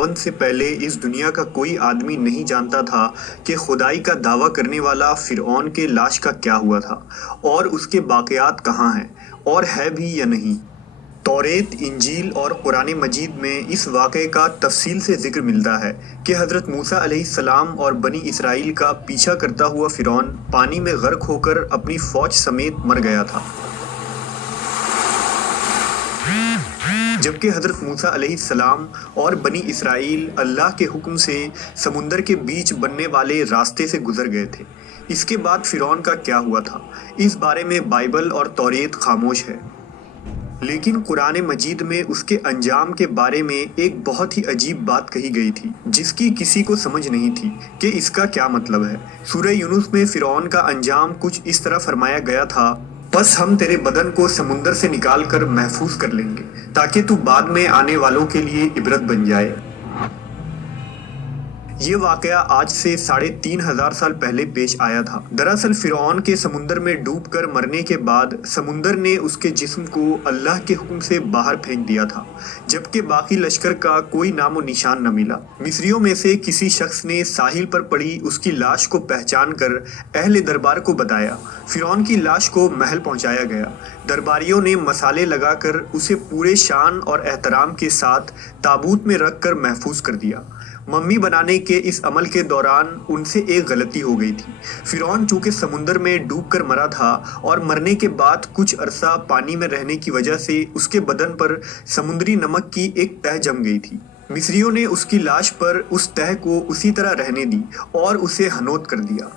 فرعون سے پہلے اس دنیا کا کوئی آدمی نہیں جانتا تھا کہ خدائی کا دعویٰ کرنے والا فرعون کے لاش کا کیا ہوا تھا اور اس کے باقیات کہاں ہیں اور ہے بھی یا نہیں۔ توریت، انجیل اور قرآن مجید میں اس واقعے کا تفصیل سے ذکر ملتا ہے کہ حضرت موسیٰ علیہ السلام اور بنی اسرائیل کا پیچھا کرتا ہوا فرعون پانی میں غرق ہو کر اپنی فوج سمیت مر گیا تھا، جبکہ حضرت موسیٰ علیہ السلام اور بنی اسرائیل اللہ کے حکم سے سمندر کے بیچ بننے والے راستے سے گزر گئے تھے۔ اس کے بعد فرعون کا کیا ہوا تھا، اس بارے میں بائبل اور توریت خاموش ہے، لیکن قرآن مجید میں اس کے انجام کے بارے میں ایک بہت ہی عجیب بات کہی گئی تھی جس کی کسی کو سمجھ نہیں تھی کہ اس کا کیا مطلب ہے۔ سورہ یونس میں فرعون کا انجام کچھ اس طرح فرمایا گیا تھا، بس ہم تیرے بدن کو سمندر سے نکال کر محفوظ کر لیں گے تاکہ تو بعد میں آنے والوں کے لیے عبرت بن جائے۔ یہ واقعہ آج سے 3500 سال پہلے پیش آیا تھا۔ دراصل فرعون کے سمندر میں ڈوب کر مرنے کے بعد سمندر نے اس کے جسم کو اللہ کے حکم سے باہر پھینک دیا تھا، جبکہ باقی لشکر کا کوئی نام و نشان نہ ملا۔ مصریوں میں سے کسی شخص نے ساحل پر پڑی اس کی لاش کو پہچان کر اہل دربار کو بتایا۔ فرعون کی لاش کو محل پہنچایا گیا۔ درباریوں نے مسالے لگا کر اسے پورے شان اور احترام کے ساتھ تابوت میں رکھ کر محفوظ کر دیا۔ ممی بنانے کے اس عمل کے دوران ان سے ایک غلطی ہو گئی تھی۔ فرعون چونکہ سمندر میں ڈوب کر مرا تھا اور مرنے کے بعد کچھ عرصہ پانی میں رہنے کی وجہ سے اس کے بدن پر سمندری نمک کی ایک تہہ جم گئی تھی۔ مصریوں نے اس کی لاش پر اس تہہ کو اسی طرح رہنے دی اور اسے ہنوت کر دیا۔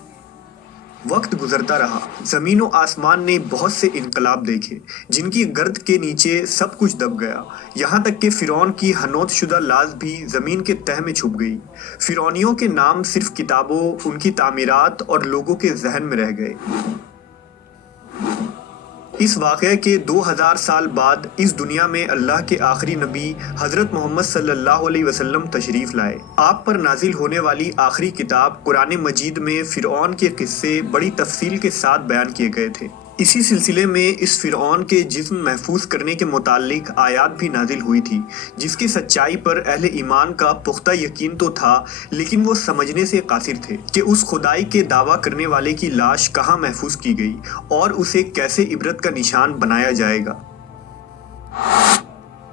وقت گزرتا رہا، زمین و آسمان نے بہت سے انقلاب دیکھے جن کی گرد کے نیچے سب کچھ دب گیا، یہاں تک کہ فرعون کی ہنوت شدہ لاش بھی زمین کے تہہ میں چھپ گئی۔ فرعونیوں کے نام صرف کتابوں، ان کی تعمیرات اور لوگوں کے ذہن میں رہ گئے۔ اس واقعے کے 2000 سال بعد اس دنیا میں اللہ کے آخری نبی حضرت محمد صلی اللہ علیہ وسلم تشریف لائے۔ آپ پر نازل ہونے والی آخری کتاب قرآن مجید میں فرعون کے قصے بڑی تفصیل کے ساتھ بیان کیے گئے تھے۔ اسی سلسلے میں اس فرعون کے جسم محفوظ کرنے کے متعلق آیات بھی نازل ہوئی تھی، جس کی سچائی پر اہل ایمان کا پختہ یقین تو تھا، لیکن وہ سمجھنے سے قاصر تھے کہ اس خدائی کے دعویٰ کرنے والے کی لاش کہاں محفوظ کی گئی اور اسے کیسے عبرت کا نشان بنایا جائے گا۔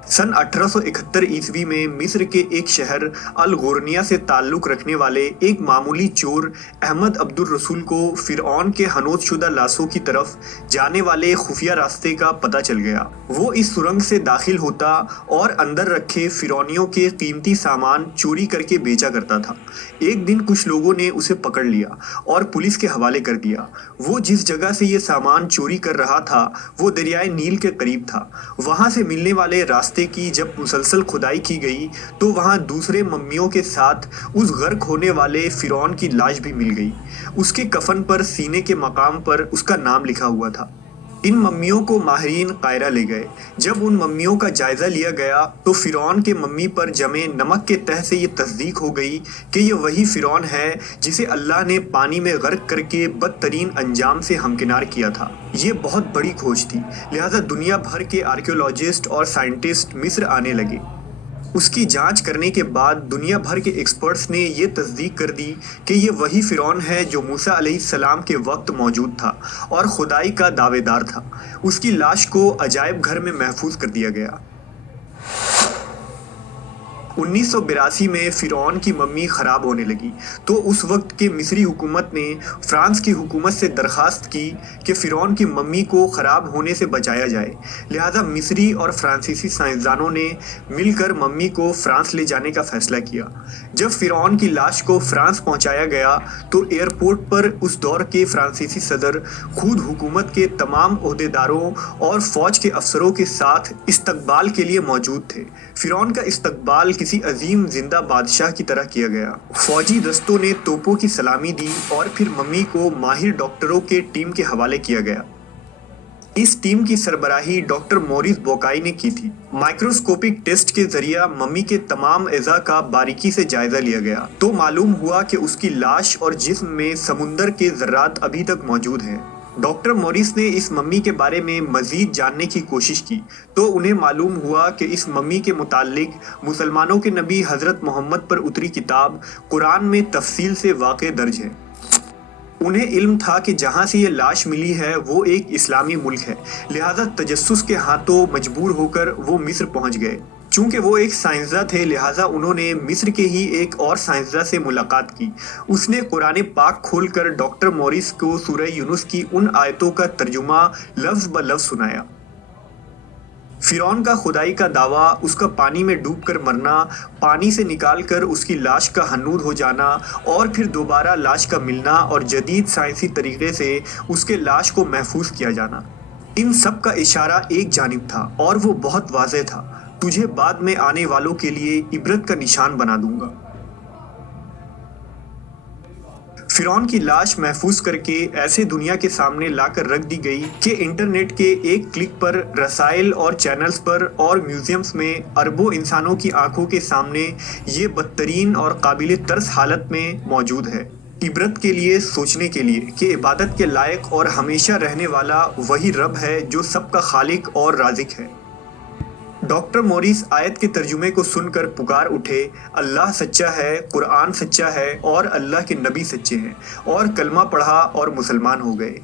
سن 1871 عیسوی میں مصر کے ایک شہر الغورنیہ سے تعلق رکھنے والے ایک معمولی چور احمد عبد الرسول کو فرعون کے ہنوت شدہ لاشوں کی طرف جانے والے خفیہ راستے کا پتہ چل گیا۔ وہ اس سرنگ سے داخل ہوتا اور اندر رکھے فرعونیوں کے قیمتی سامان چوری کر کے بیچا کرتا تھا۔ ایک دن کچھ لوگوں نے اسے پکڑ لیا اور پولیس کے حوالے کر دیا۔ وہ جس جگہ سے یہ سامان چوری کر رہا تھا وہ دریائے نیل کے قریب تھا۔ وہاں سے ملنے والے راستے کی جب مسلسل کھدائی کی گئی تو وہاں دوسرے ممیوں کے ساتھ اس غرق ہونے والے فرعون کی لاش بھی مل گئی۔ اس کے کفن پر سینے کے مقام پر اس کا نام لکھا ہوا تھا۔ ان ممیوں کو ماہرین قاہرہ لے گئے۔ جب ان ممیوں کا جائزہ لیا گیا تو فرعون کے ممی پر جمے نمک کے تہ سے یہ تصدیق ہو گئی کہ یہ وہی فرعون ہے جسے اللہ نے پانی میں غرق کر کے بدترین انجام سے ہمکنار کیا تھا۔ یہ بہت بڑی کھوج تھی، لہذا دنیا بھر کے آرکیولوجسٹ اور سائنٹسٹ مصر آنے لگے۔ اس کی جانچ کرنے کے بعد دنیا بھر کے ایکسپرٹس نے یہ تصدیق کر دی کہ یہ وہی فرعون ہے جو موسیٰ علیہ السلام کے وقت موجود تھا اور خدائی کا دعوے دار تھا۔ اس کی لاش کو عجائب گھر میں محفوظ کر دیا گیا۔ 1982 میں فرعون کی ممی خراب ہونے لگی تو اس وقت کے مصری حکومت نے فرانس کی حکومت سے درخواست کی کہ فرعون کی ممی کو خراب ہونے سے بچایا جائے، لہذا مصری اور فرانسیسی سائنسدانوں نے مل کر ممی کو فرانس لے جانے کا فیصلہ کیا۔ جب فرعون کی لاش کو فرانس پہنچایا گیا تو ایئرپورٹ پر اس دور کے فرانسیسی صدر خود حکومت کے تمام عہدیداروں اور فوج کے افسروں کے ساتھ استقبال کے لیے موجود تھے۔ فرعون کا استقبال کسی عظیم زندہ بادشاہ کی طرح کیا گیا۔ فوجی دستوں نے توپوں کی سلامی دی اور پھر ممی کو ماہر ڈاکٹروں کے ٹیم کے حوالے کیا گیا۔ اس ٹیم کی سربراہی ڈاکٹر موریس بوکائی نے کی تھی۔ مائکروسکوپک ٹیسٹ کے ذریعہ ممی کے تمام اعضاء کا باریکی سے جائزہ لیا گیا تو معلوم ہوا کہ اس کی لاش اور جسم میں سمندر کے ذرات ابھی تک موجود ہیں۔ ڈاکٹر موریس نے اس ممی کے بارے میں مزید جاننے کی کوشش کی تو انہیں معلوم ہوا کہ اس ممی کے متعلق مسلمانوں کے نبی حضرت محمد پر اتری کتاب قرآن میں تفصیل سے واقع درج ہے۔ انہیں علم تھا کہ جہاں سے یہ لاش ملی ہے وہ ایک اسلامی ملک ہے، لہذا تجسس کے ہاتھوں مجبور ہو کر وہ مصر پہنچ گئے۔ چونکہ وہ ایک سائنسداں تھے لہٰذا انہوں نے مصر کے ہی ایک اور سائنسداں سے ملاقات کی۔ اس نے قرآن پاک کھول کر ڈاکٹر موریس کو سورہ یونس کی ان آیتوں کا ترجمہ لفظ بہ لفظ سنایا۔ فرعون کا خدائی کا دعویٰ، اس کا پانی میں ڈوب کر مرنا، پانی سے نکال کر اس کی لاش کا ہنود ہو جانا اور پھر دوبارہ لاش کا ملنا اور جدید سائنسی طریقے سے اس کے لاش کو محفوظ کیا جانا، ان سب کا اشارہ ایک جانب تھا اور وہ بہت واضح تھا: تجھے بعد میں آنے والوں کے لیے عبرت کا نشان بنا دوں گا۔ فرعون کی لاش محفوظ کر کے ایسے دنیا کے سامنے لا کر رکھ دی گئی کہ انٹرنیٹ کے ایک کلک پر رسائل اور چینلز پر اور میوزیمز میں اربوں انسانوں کی آنکھوں کے سامنے یہ بدترین اور قابل ترس حالت میں موجود ہے، عبرت کے لیے، سوچنے کے لیے کہ عبادت کے لائق اور ہمیشہ رہنے والا وہی رب ہے جو سب کا خالق اور رازق ہے۔ ڈاکٹر موریس آیت کے ترجمے کو سن کر پکار اٹھے: اللہ سچا ہے، قرآن سچا ہے اور اللہ کے نبی سچے ہیں، اور کلمہ پڑھا اور مسلمان ہو گئے۔